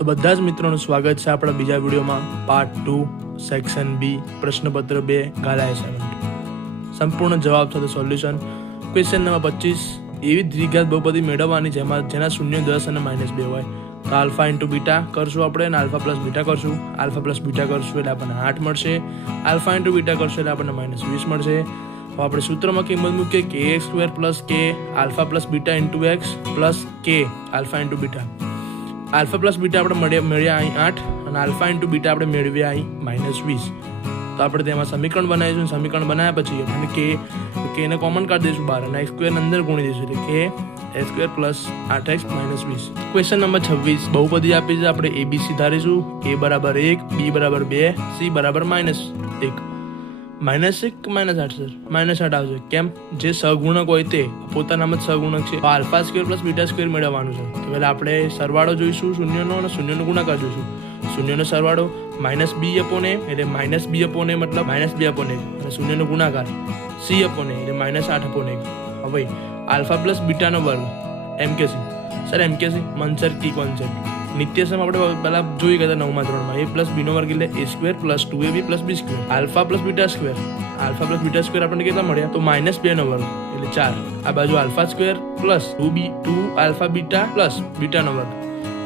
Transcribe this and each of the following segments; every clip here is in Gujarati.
તો બધા જ મિત્રોનું સ્વાગત છે આપણા બીજા વિડીયોમાં. પાર્ટ ટુ સેક્શન બી પ્રશ્નપત્ર બે, ગાલા એસાઇનમેન્ટ સંપૂર્ણ જવાબ સાથે સોલ્યુશન ક્વેશ્ચન નંબર પચીસ. એવી દ્વિઘાત બહુપદી મેળવવાની જેમાં જેના શૂન્ય, દસ અને માઇનસ બે હોય. તો આલ્ફા ઇન્ટુ બીટા કરશું આપણે અને આલ્ફા પ્લસ બીટા કરશું. આલ્ફા પ્લસ બીટા કરશું એટલે આપણને આઠ મળશે. આલ્ફા ઇન્ટુ બીટા કરશું એટલે આપણને માઇનસ વીસ મળશે. તો આપણે સૂત્રમાં કિંમત મૂકીએ. K x square plus k alpha plus beta into x plus k alpha into beta. Alpha plus beta આપણે મળ્યા મળ્યા અહીં આઠ અને આલ્ફા ઇન્ટુ બીટા આપણે મેળવ્યા અહીં માઇનસ વીસ. તો આપણે તેમાં સમીકરણ બનાવીશું. અને સમીકરણ બનાવ્યા પછી આપણે કે કે એને કોમન કાઢી દઈશું બહાર અને એક્સ સ્ક્વેર અંદર ગુણી દઈશું. એટલે કે એક્સ સ્ક્વેર પ્લસ આઠ એક્સ માઇનસ વીસ. ક્વેશ્ચન નંબર છવ્વીસ. બહુપદી આપી છે. આપણે એ બી સી ધારીશું. એ બરાબર એક બી બરાબર બે સી બરાબર માઇનસ એક. માઇનસ એક માઇનસ આઠ સર માઇનસ આઠ આવશે કેમ? જે સગુણક હોય તે. પોતાનામાં જ સગુણક છે. Alpha square plus beta square મેળવવાનું છે. તો પહેલાં આપણે સરવાળો જોઈશું, શૂન્યનો અને શૂન્યનો ગુણાકાર જોઈશું. શૂન્યનો સરવાળો માઇનસ બી અપોન એ, એટલે માઇનસ બી અપોન એ મતલબ માઇનસ બી અપોન એક અને શૂન્યનો ગુણાકાર સી અપોન એ, એટલે માઇનસ આઠ અપોન એક. હવે આલ્ફા પ્લસ બીટાનો વર્ગ. એમ કે સી? સર, એમ કે સી? મનસર કી કોન્સેપ્ટ. નિત્યસમ આપણે પહેલા જોઈ ગયા હતા નવમા ધોરણમાં. એ પ્લસ બીનો વર્ગ એટલે a square plus two a b plus b square alpha plus beta square alpha plus beta square આપણને કેટલા મળ્યા? તો માઇનસ બે નો વર્ગ, એટલે ચાર. આ બાજુ alpha square plus two b two alpha beta plus બીટાનો વર્ગ.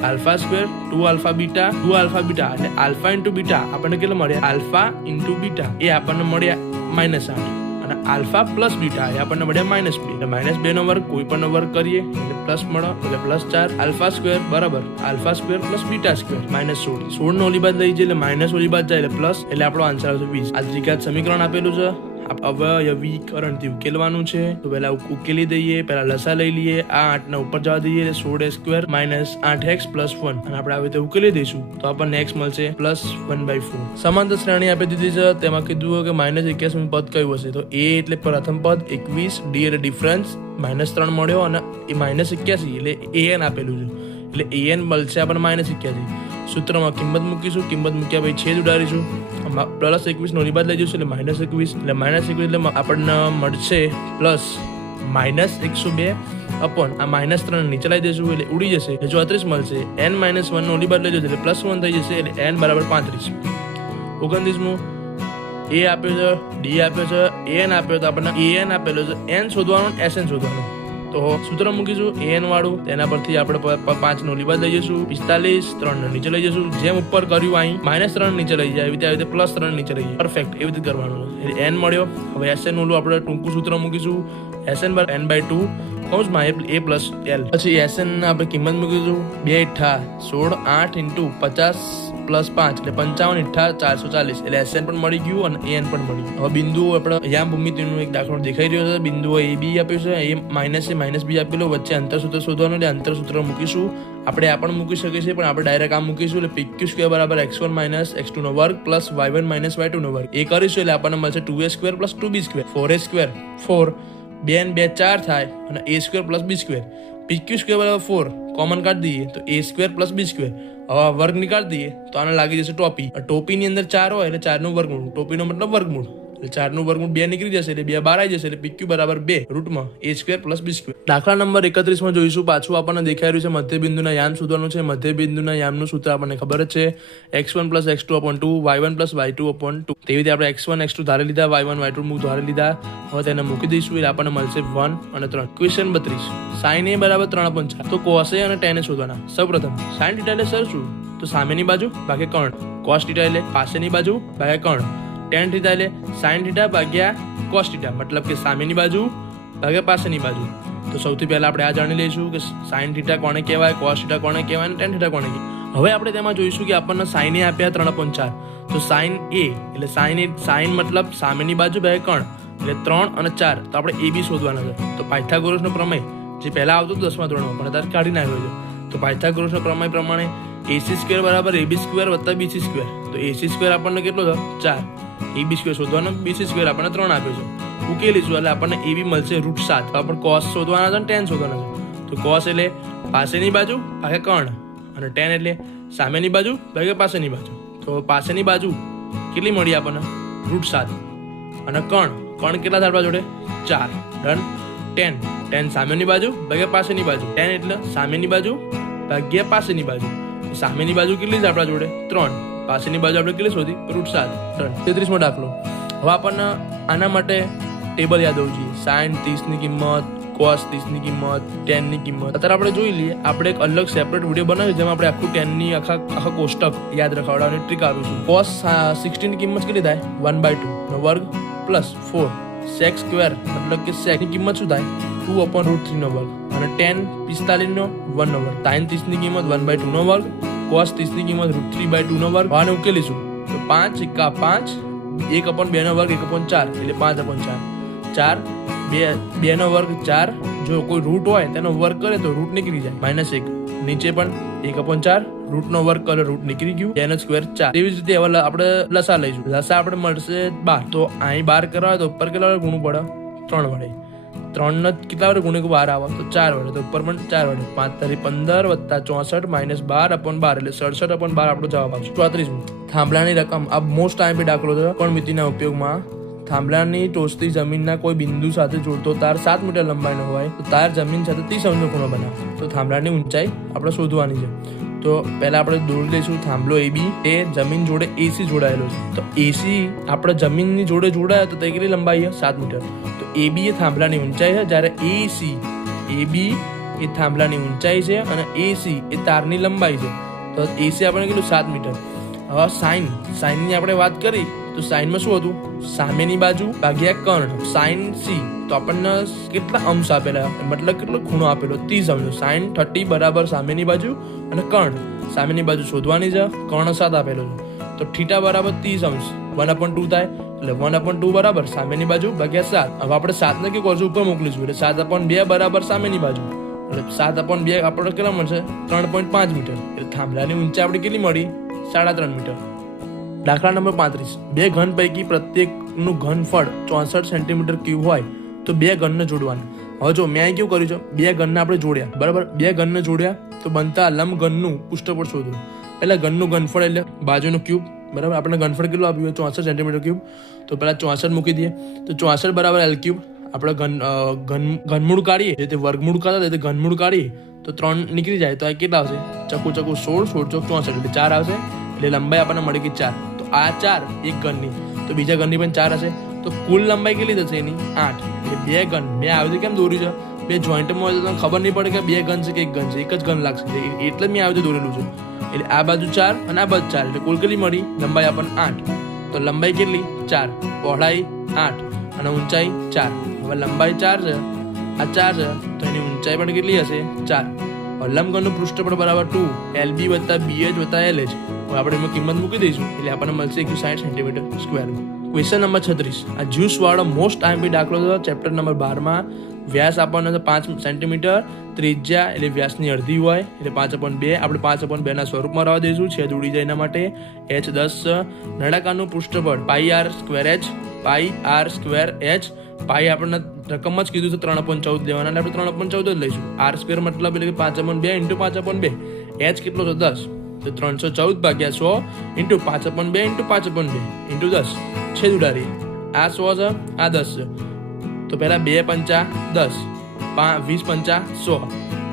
Alpha square two alpha beta two alpha beta એટલે આલ્ફા ઇન્ટુ બીટા આપણને કેટલા મળ્યા? આલ્ફા ઇન્ટુ બીટા એ આપણને મળ્યા માઇનસ આઠ. અને આલ્ફા પ્લસ બીટા, એ આપણને મળ્યા માઇનસ બે. એટલે માઇનસ બે નો વર્ગ, કોઈ પણ વર્ગ કરીએ, એટલે પ્લસ મળો, એટલે પ્લસ ચાર, આલ્ફા સ્ક્વેર, બરાબર. Alpha square plus beta square, minus સોળ. સોળ નો ઓલી બાદ લઈ જઈએ, એટલે માઇનસ ઓલી બાદ જાય, એટલે પ્લસ, એટલે આપણો આન્સર આવશે વીસ. આ દ્વિઘાત સમીકરણ આપેલું છે. અવયવીકરણથી ઉકેલવાનું છે. તો પહેલા ઉકેલી દઈએ, પહેલા લસા લઈ લઈએ. આ આઠ ઉપર જવા દઈએ. સોળ એ સ્ક્વેર માઇનસ આઠ એક્સ પ્લસ વન અને આપણે આવી રીતે ઉકેલી દઈશું. તો આપણને એક્સ મળશે પ્લસ વન બાય ફોર સમાંતર શ્રેણી આપી દીધી છે. તેમાં કીધું કે માઇનસ એક્યાસી પદ કયું હશે? તો એ એટલે પ્રથમ પદ એકવીસ ડી એટલે ડિફરન્સ માઇનસ ત્રણ મળ્યો અને એ માઇનસ એક્યાસી. એટલે એ એન આપેલું છે. એટલે એ એન મળશે આપણને માઇનસ એક્યાસી. સૂત્રમાં કિંમત મૂકીશું. કિંમત મૂક્યા પછી છેદ ઉડાડીશું. પ્લસ એકવીસનો નિબાદ લઈ જઈશું એટલે માઇનસ એકવીસ. એટલે માઇનસ એકવીસ એટલે આપણને મળશે પ્લસ માઇનસ એકસો બે અપોન આ માઇનસ ત્રણ નીચે લઈ દઈશું એટલે ઉડી જશે. એટલે ચોત્રીસ મળશે એન માઇનસ વનનો નિબાદ લઈ જશે એટલે પ્લસ વન થઈ જશે એટલે એન બરાબર પાંત્રીસ. ઓગણત્રીસમું. એ આપ્યો છે ડી આપ્યો છે એન આપ્યો તો આપણને એ એન આપેલો છે. એન શોધવાનું એસ એન શોધવાનું. તો સૂત્ર મૂકીશું એન વાળું. તેના પરથી આપણે પાંચ નો લીબાદ લઈ જઈશું, પિસ્તાલીસ, ત્રણ નીચે લઈ જઈશું. જેમ ઉપર કર્યું અહીં માઇનસ ત્રણ નીચે લઈ જાય એવી રીતે, આવી પ્લસ ત્રણ નીચે લઈ જાય. પરફેક્ટ એવી રીતે કરવાનું. એન મળ્યો. હવે એસ એન ઓલું આપણે ટૂંકું સૂત્ર મૂકીશું. S N bar N by two કૌંસમાં એ પ્લસ એલ પછી એસએન આપણે કિંમત મૂકી દઉં બે અઠ્ઠા સોળ, આઠ ઇન્ટુ પચાસ પ્લસ પાંચ, એટલે પંચાવન અઠ્ઠા ચારસો ચાલીસ. એટલે એસએન પણ મળી ગયું અને એન પણ મળી ગયું. હવે બિંદુ આપણે યામ ભૂમિતિનું એક દાખલો દેખાઈ રહ્યો છે. બિંદુઓ એ બી આપ્યું છે, એ માઇનસ એ માઇનસ બી આપેલું વચ્ચે અંતરસૂત્ર શોધવાનું એટલે અંતરસૂત્ર મૂકીશું. આપણે આ પણ મૂકી શકીએ છીએ, પણ આપણે ડાયરેક્ટ આ મૂકીશું. એટલે પીક્યુ સ્ક્વેર બરાબર x one minus x two નો વર્ગ plus y one minus y two નો વર્ગ. એ કરીશું એટલે આપણને મળશે two a square plus two b square four a square four બે ને બે ચાર થાય અને a square plus b square PQ square બરાબર ફોર કોમન કાઢી દઈએ તો a square plus b square હવે વર્ગ નીકાળી દઈએ તો આને લાગી જશે ટોપી. ટોપીની અંદર ચાર હોય એટલે ચારનું વર્ગમૂળ. ટોપીનો મતલબ વર્ગમૂળ. ચારનું વર્ગમૂળ બે નીકળી જશે એટલે બે બાર આવી જશે એટલે પીક્યુ બરાબર બે રૂટમાં. A square plus b square દાખલા નંબર એકત્રીસમાં જોઈશું. પાછું આપણને દેખાઈ રહ્યું છે મધ્યબિંદુના યામ શોધવાનું છે. મધ્યબિંદુના યામનું સૂત્ર આપણને ખબર જ છે. X one plus x two upon two y one plus y two upon two તેવી રીતે આપણે એક્સ વન એક્સ ટુ ધારી લીધા વાય વન વાય ટુ ધારી લીધા. હવે તેને મૂકી દઈશું. એટલે આપણને મળશે વન અને ત્રણ. ક્વેશ્ચન બત્રીસ. સાઈન એ બરાબર ત્રણ પંચા તો કોસે અને ટેને શોધવાના. સૌપ્રથમ સાઈન ડિટેલ સર શું? તો સામેની બાજુ ભાગે કર્ણ. કોસ ડિટેલ એટલે પાસેની બાજુ ભાગે કર્ણ. ટેન થીટા એટલે સાઇન થીટા ભાગ્યા કોસ થીટા, મતલબ કે સામેની બાજુ ભાગ્યા પાસેની બાજુ. તો સૌથી પહેલા આપણે આ જાણી લઈશું કે સાઇન થીટા કોને કહેવાય કોસ થીટા કોને કહેવાય અને ટેન થીટા કોને કહેવાય. હવે આપણે તેમાં જોઈશું કે આપણને સાઇન એ આપ્યા ત્રણ પોઈન્ટ ચાર. તો સાઇન એ, એટલે સાઈન એ, સાઈન મતલબ સામેની બાજુ બે કર્ણ એટલે ત્રણ અને ચાર. તો આપણે એ બી શોધવાના છે. તો પાયથાગોરસનો પ્રમેય, જે પહેલા આવતું હતું દસમા ધોરણમાં, પણ અત્યારે કાઢી નાખ્યો છે. તો પાયથાગોરસનો પ્રમેય પ્રમાણે એસી સ્ક્વેર બરાબર એબી સ્ક્વેર વત્તા બીસી સ્ક્વેર. તો એસી સ્ક્વેર આપણને કેટલો થયો? ચાર. એબી સ્ક્વેર શોધવાનો બીસી સ્ક્વેર આપણને ત્રણ આપ્યો છે. ઉકેલીશું એટલે આપણને એ બી મળશે રૂટ સાત. આપણે કોસ શોધવાના છે અને ટેન શોધવાના છે. તો કોસ એટલે પાસેની બાજુ ભાગે કર્ણ અને ટેન એટલે સામેની બાજુ ભાગે પાસેની બાજુ. તો પાસેની બાજુ કેટલી મળી આપણને? રૂટ સાત. અને કર્ણ કર્ણ કેટલા થાય જોડે? ચાર. ડન ટેન ટેન સામેની બાજુ ભાગ્યા પાસેની બાજુ. ટેન એટલે સામેની બાજુ ભાગ્યા પાસેની બાજુ. સામેની બાજુ કેટલી છે આપણા જોડે? ત્રણ. પાછળની બાજુ આપણે કેટલી શોધી? રૂટ સાત. ત્રણ. તેત્રીસમો દાખલો. હવે આપણને આના માટે ટેબલ યાદ હોવું જોઈએ. સાઇન ત્રીસની કિંમત, કોસ ત્રીસની કિંમત, ટેનની કિંમત. અત્યારે આપણે જોઈ લઈએ, આપણે એક અલગ સેપરેટ વીડિયો બનાવ્યું જેમાં આપણે આખું ટેનની આખા આખા કોષ્ટક યાદ રખાવડાવવાની ટ્રીક આવીશું કોસ સિક્સટીની કિંમત કેટલી થાય? વન બાય ટુ નો વર્ગ પ્લસ ફોર સેક્સ સ્ક્વેર મતલબ કે સેકની કિંમત શું થાય? ટુ અપોન રૂટ થ્રીનો વર્ગ. અને ટેન પિસ્તાલીસનો વનનો વર્ગ. સાઇન ત્રીસની કિંમત વન બાય ટુનો વર્ગ. કોસ ત્રીસની કિંમત રૂટ થ્રી બાય ટુનો વર્ગ આને ઉકેલીશું. તો પાંચ એકા પાંચ, એક અપોન બેનો વર્ગ, એક અપોન ચાર, એટલે પાંચ અપોન ચાર. ચાર, બે, બેનો વર્ગ ચાર, જો કોઈ રૂટ હોય તેનો વર્ગ કરે તો રૂટ નીકળી જાય. માઇનસ એક. નીચે પણ એક અપોન ચાર, રૂટનો વર્ગ કરે, રૂટ નીકળી ગયું. એનો સ્ક્વેર ચાર. તેવી જ રીતે હવે આપણે લસા લઈશું. લસા આપણે મળશે બાર. તો અહીં બાર કરવા તો ઉપર કેટલા ગુણવું પડે? ત્રણ વડે. ત્રણ કેટલા વડે ગુણ્યા બાર આવે? તો ચાર વડે. તો ઉપર પણ ચાર વડે. પાંચ તારી પંદર વત્તા ચોસઠ માઇનસ બાર અપોન બાર. એટલે સડસઠ અપોન બાર આપણો જવાબ આવશે. ચોત્રીસમું થાંભલાની રકમ. આ મોસ્ટ ટાઈમ બી દાખલો છે મિતિના ઉપયોગમાં. થાંભલાની ટોચથી જમીનના કોઈ બિંદુ સાથે જોડતો તાર સાત મીટર લંબાઈનો હોય, તો તાર જમીન સાથે ત્રીસ અંશનો ખૂણો બનાવે. તો થાંભલાની ઊંચાઈ આપણે શોધવાની છે. તો પહેલાં આપણે દોરી લઈશું. થાંભલો એ બી એ જમીન જોડે એસી જોડાયેલો છે. તો એસી આપણે જમીનની જોડે જોડાય તો તે કેટલી લંબાઈ સાત મીટર. તો એ થાંભલાની ઊંચાઈ છે, જ્યારે એસી એબી એ થાંભલાની ઊંચાઈ છે અને એસી એ તારની લંબાઈ છે. તો એસી આપણે કેટલું? સાત મીટર. હવે સાઈન, સાઈનની આપણે વાત કરી, તો સાઈનમાં શું હતું? સામેની બાજુ ભાગ્યા કર્ણ. સાઈન સી તો આપણને કેટલા અંશ આપેલા? મતલબ કેટલો ખૂણો આપેલો? ત્રીસ અંશ. સાઇન થર્ટી બરાબર સામેની બાજુ અને કર્ણ. સામેની બાજુ શોધવાની છે, કર્ણ સાત આપેલો છે. તો થીટા બરાબર ત્રીસ અંશ. વન અપન ટુ થાય. એટલે વન અપન ટુ બરાબર, સામેની બાજુ ભાગ્યા સાત. હવે આપણે સાતને કેવું કરશું ઉપર મોકલીશું? એટલે સાત અપન બે બરાબર સામેની બાજુ. એટલે સાત અપોન બે આપણે કેટલા મળશે? ત્રણ પોઈન્ટ પાંચ મીટર. એટલે થાંભલાની ઊંચાઈ આપણે કેટલી મળી? સાડા ત્રણ મીટર. દાખલા નંબર પાંત્રીસ. બે ઘન પૈકી પ્રત્યેકનું ઘનફળ ચોસઠ સેન્ટીમીટર ક્યુબ હોય, તો બે ઘનને જોડવાના. હવે જો, મેં કેવું કર્યું છે? બે ઘનને આપણે જોડ્યા. બરાબર? બે ઘનને જોડ્યા, તો બનતા લંબ ઘનનું પુષ્ઠફળ શોધવું. એટલે ઘનનું ઘનફળ એટલે બાજુનું ક્યુબ બરાબર? આપણે ઘનફળ કેટલું આપ્યું હોય, ચોસઠ સેન્ટીમીટર ક્યુબ તો પહેલાં ચોસઠ મૂકી દઈએ. તો ચોસઠ બરાબર એલ ક્યુબ આપણે ઘન ઘન, ઘનમૂળ કાઢીએ. જે તે વર્ગમૂળ કાઢતા તે ઘનમૂળ કાઢીએ. તો ત્રણ નીકળી જાય. તો આ કેટલા આવશે? ચકુ ચકુ સોળ સોળ ચોક ચોસઠ. એટલે ચાર આવશે. એટલે લંબાઈ આપણને મળી ગઈ ચાર. તો આ ચાર એક ઘનની. તો બીજા ઘનની પણ ચાર હશે. તો કુલ લંબાઈ કેટલી થશે એની? આઠ. એટલે બે ઘન. બે આવી કેમ દોર્યું છે? બે જોઈન્ટમાં હોય તો તમને ખબર નહીં પડે કે બે ઘન છે કે એક ઘન છે. એક જ ઘન લાગશે. એટલે જ મેં આવી દોરેલું છે. એટલે આ બાજુ ચાર અને આ બાજુ ચાર. એટલે કુલ કેટલી મળી? લંબાઈ આપણને આઠ. તો લંબાઈ કેટલી? ચાર. પહોળાઈ આઠ અને ઊંચાઈ ચાર. હવે લંબાઈ ચાર છે. આ ચાર છે. તો એની ઊંચાઈ પણ કેટલી હશે? ચાર. લંબઘનનું પૃષ્ઠફળ બરાબર ટુ. એલ બી વત્તા બી એચ વત્તા એલ એચ. આપણે એમાં કિંમત મૂકી દઈશું. એટલે આપણને મળશે એકસો સાઠ સેન્ટીમીટર સ્ક્વેર ક્વેશ્ચન નંબર છત્રીસ. આ જ્યુસ વાળો મોસ્ટ આઈમ્પી દાખલો હતો ચેપ્ટર નંબર બારમાં. વ્યાસ આપવાનો છે પાંચ સેન્ટીમીટર ત્રિજ્યા એટલે વ્યાસની અડધી હોય, એટલે પાંચ અપોન બે. આપણે પાંચ અપોન બેના સ્વરૂપમાં રહેવા દઈશું. છેદ ઉડી જાય એના માટે. એચ દસ, નળાકારનું પૃષ્ઠફળ pi r square h, pi r square h. Pi આપણને રકમ જ કીધું છે ત્રણ અપોન ચૌદ લેવાના, એટલે આપણે ત્રણ અપોન ચૌદ જ લઈશું. આર સ્ક્વેર મતલબ એટલે કે પાંચ અપોન બે ઇન્ટુ પાંચ અપોન બે. એચ કેટલો છે? દસ. તો ત્રણસો ચૌદ ભાગ્યા સો ઇન્ટુ પાંચ અપોન બે ઇન્ટુ પાંચ અપોન બે. ઇન્ટુ દસ. છેદ ઉડાડીએ. આ સો છે? આ દસ છે. તો પહેલા બે પંચા દસ વીસ પંચા સો,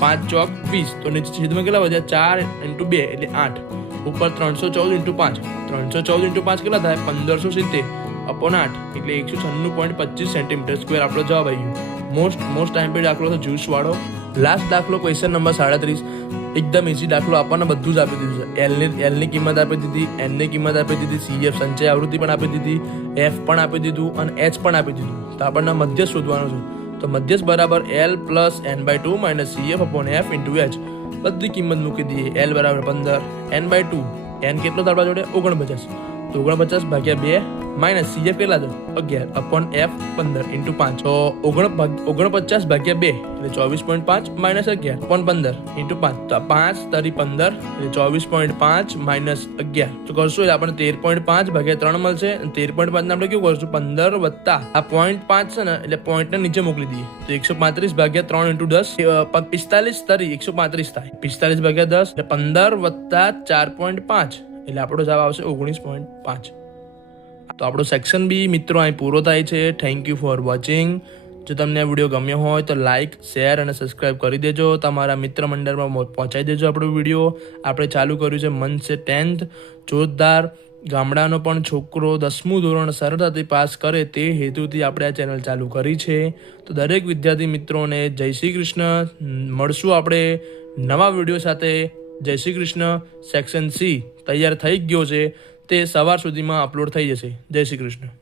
પાંચ ચોક વીસ. તો નીચે છેદમાં કેટલા વધ્યા? ચાર ઇન્ટુ બે એટલે આઠ. ઉપર ત્રણસો ચૌદ ઇન્ટુ પાંચ. ત્રણસો ચૌદ ઇન્ટુ પાંચ કેટલા થાય? પંદરસો સિત્તેર. અપોન આઠ એટલે એકસો છન્નું પોઈન્ટ પચીસ સેન્ટીમીટર સ્ક્વેર આપણો જવાબ આવી ગયો. મોસ્ટ મોસ્ટ ટાઈમ પીરિયડ છે જ્યુસ વાળો. લાસ્ટ દાખલો ક્વેશ્ચન નંબર સાડત્રીસ. એકદમ ઇઝી દાખલો આપણને બધું જ આપી દીધું છે. એલની એલની કિંમત આપી દીધી એનની કિંમત આપી દીધી સીએફ સંચય આવૃત્તિ પણ આપી દીધી એફ પણ આપી દીધું અને એચ પણ આપી દીધું. તો આપણને મધ્ય શોધવાનું છે. તો મધ્યસ્થ બરાબર l plus n by two minus CF upon f into h બધી કિંમત મૂકી દઈએ. એલ બરાબર પંદર એન બાય ટુ એન કેટલો તારા જોડે? ઓગણપચાસ. તો ઓગણપચાસ ભાગ્યા બે માઇનસ સીએ કેટલા છે અગિયાર, અપોન એફ, પંદર ઇન્ટુ પાંચ. તો ઓગણ ઓગણપચાસ ભાગ્યા બે, એટલે ચોવીસ પોઈન્ટ પાંચ માઇનસ અગિયાર, અપોન પંદર ઇન્ટુ પાંચ. તો પાંચ તરી પંદર, એટલે ચોવીસ પોઈન્ટ પાંચ માઇનસ અગિયાર. તો કરશું એટલે આપણને તેર પોઈન્ટ પાંચ ભાગ્યા ત્રણ મળશે તેર પોઈન્ટ પાંચ આપણે કેવું કરશું? પંદર વત્તા આ પોઈન્ટ પાંચ છે ને, એટલે પોઈન્ટ ને નીચે મોકલી દઈએ. તો એકસો પાંત્રીસ ભાગ્યા ત્રણ ઇન્ટુ દસ પિસ્તાલીસ તરી એકસો પાંત્રીસ થાય. પિસ્તાલીસ ભાગ્યા દસ, એટલે પંદર વત્તા ચાર પોઈન્ટ પાંચ. એટલે આપણો જવાબ આવશે ઓગણીસ પોઈન્ટ પાંચ. તો આપણો સેક્શન બી મિત્રો અહીં પૂરો થાય છે. થેન્ક યુ ફોર વોચિંગ જો તમને આ વીડિયો ગમ્યો હોય તો લાઇક શેર અને સબસ્ક્રાઈબ કરી દેજો. તમારા મિત્ર મંડળમાં પહોંચાઈ દેજો આપણો વીડિયો આપણે ચાલુ કર્યું છે મન છે ટેન્થ. જોરદાર. ગામડાનો પણ છોકરો દસમું ધોરણ સરળતાથી પાસ કરે તે હેતુથી આપણે આ ચેનલ ચાલુ કરી છે. તો દરેક વિદ્યાર્થી મિત્રોને જય શ્રી કૃષ્ણ. મળશું આપણે નવા વીડિયો સાથે. જય શ્રી કૃષ્ણ સેક્શન સી તૈયાર થઈ ગયો છે. તે સવાર સુધીમાં અપલોડ થઈ જશે. જય શ્રી કૃષ્ણ.